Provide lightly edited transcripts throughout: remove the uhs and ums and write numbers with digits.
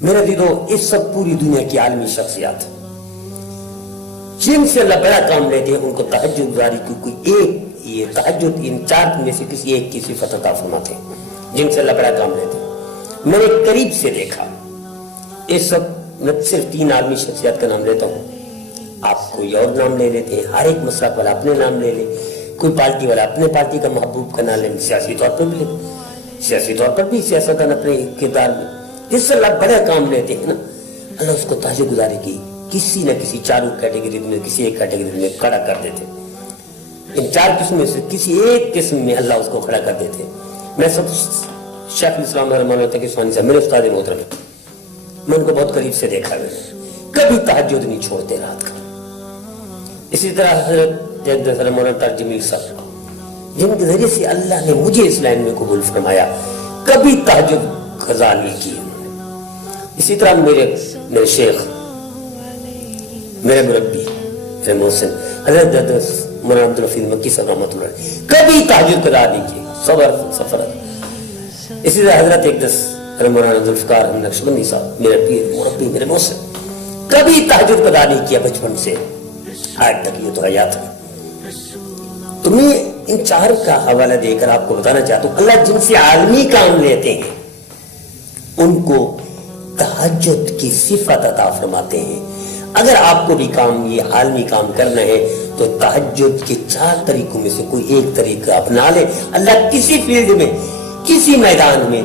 میرے عزیزو، اس سب پوری دنیا کی عالمی شخصیات جن سے اللہ بڑا کام لیتے ہیں ان کو تہجد گزاری کی کوئی ایک یہ تہجد ان چار میں سے کسی ایک کی صفت عطا فرماتے ہیں جن سے اللہ بڑا کام لیتے ہیں۔ میں نے قریب سے دیکھا یہ سب، میں صرف 3 عالمی شخصیات کا نام لیتا ہوں، آپ کوئی اور نام لے لیتے ہیں، ہر ایک مسلک والا اپنے نام لے لے، کوئی پارٹی والا اپنے پارٹی کا محبوب کا نام لے، سیاسی طور پر بھی لے، سیاسی طور پر بھی سیاستدان اپنے کردار میں جس سے اللہ بڑا کام لیتے ہیں نا، اللہ اس کو تہجد گزاری کی کسی نہ کسی چاروں کیٹیگری میں، کسی ایک کیٹیگری میں کھڑا کر دیتے۔ ان 4 قسم میں سے کسی ایک قسم میں اللہ اس کو کھڑا کر دیتے۔ میں سب شیخ الاسلام رحمۃ اللہ تقی صاحب میرے استاد محترم، میں ان کو بہت قریب سے دیکھا ہے، کبھی تہجد نہیں چھوڑتے رات کا۔ اسی طرح حضرت مولانا طارق جمیل صاحب، جن کے ذریعے سے اللہ نے مجھے اس لائن میں قبول فرمایا، کبھی تہجد قضا نہیں کی انہوں نے۔ اسی طرح میرے شیخ، میرے مربی، میرے محسن حضرت مولانا عبدالحفیظ مکی صاحب رحمۃ اللہ علیہ، کبھی تہجد قضا نہیں کی، سفر۔ اسی طرح حضرت اقدس مولانا ذوالفقار احمد نقشبندی صاحب، میرے پیر مربی، میرے محسن، کبھی تہجد قضا نہیں کیا بچپن سے آج تک، یہ تو حیات ہے۔ تو میں ان 4 کا حوالہ دے کر آپ کو بتانا چاہتا ہوں، اللہ جن سے عالمی کام لیتے ہیں ان کو تہجد کی صفت عطا فرماتے ہیں۔ اگر آپ کو بھی کام یہ عالمی کام کرنا ہے تو تہجد کے 4 طریقوں میں سے کوئی ایک طریقہ اپنا لے، اللہ کسی فیلڈ میں، کسی میدان میں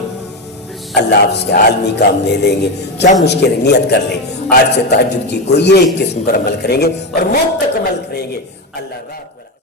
اللہ آپ سے عالمی کام لے لیں گے۔ کیا مشکل ہے؟ نیت کر لیں، آج سے تہجد کی کوئی ایک قسم پر عمل کریں گے اور موت تک عمل کریں گے، اللہ رات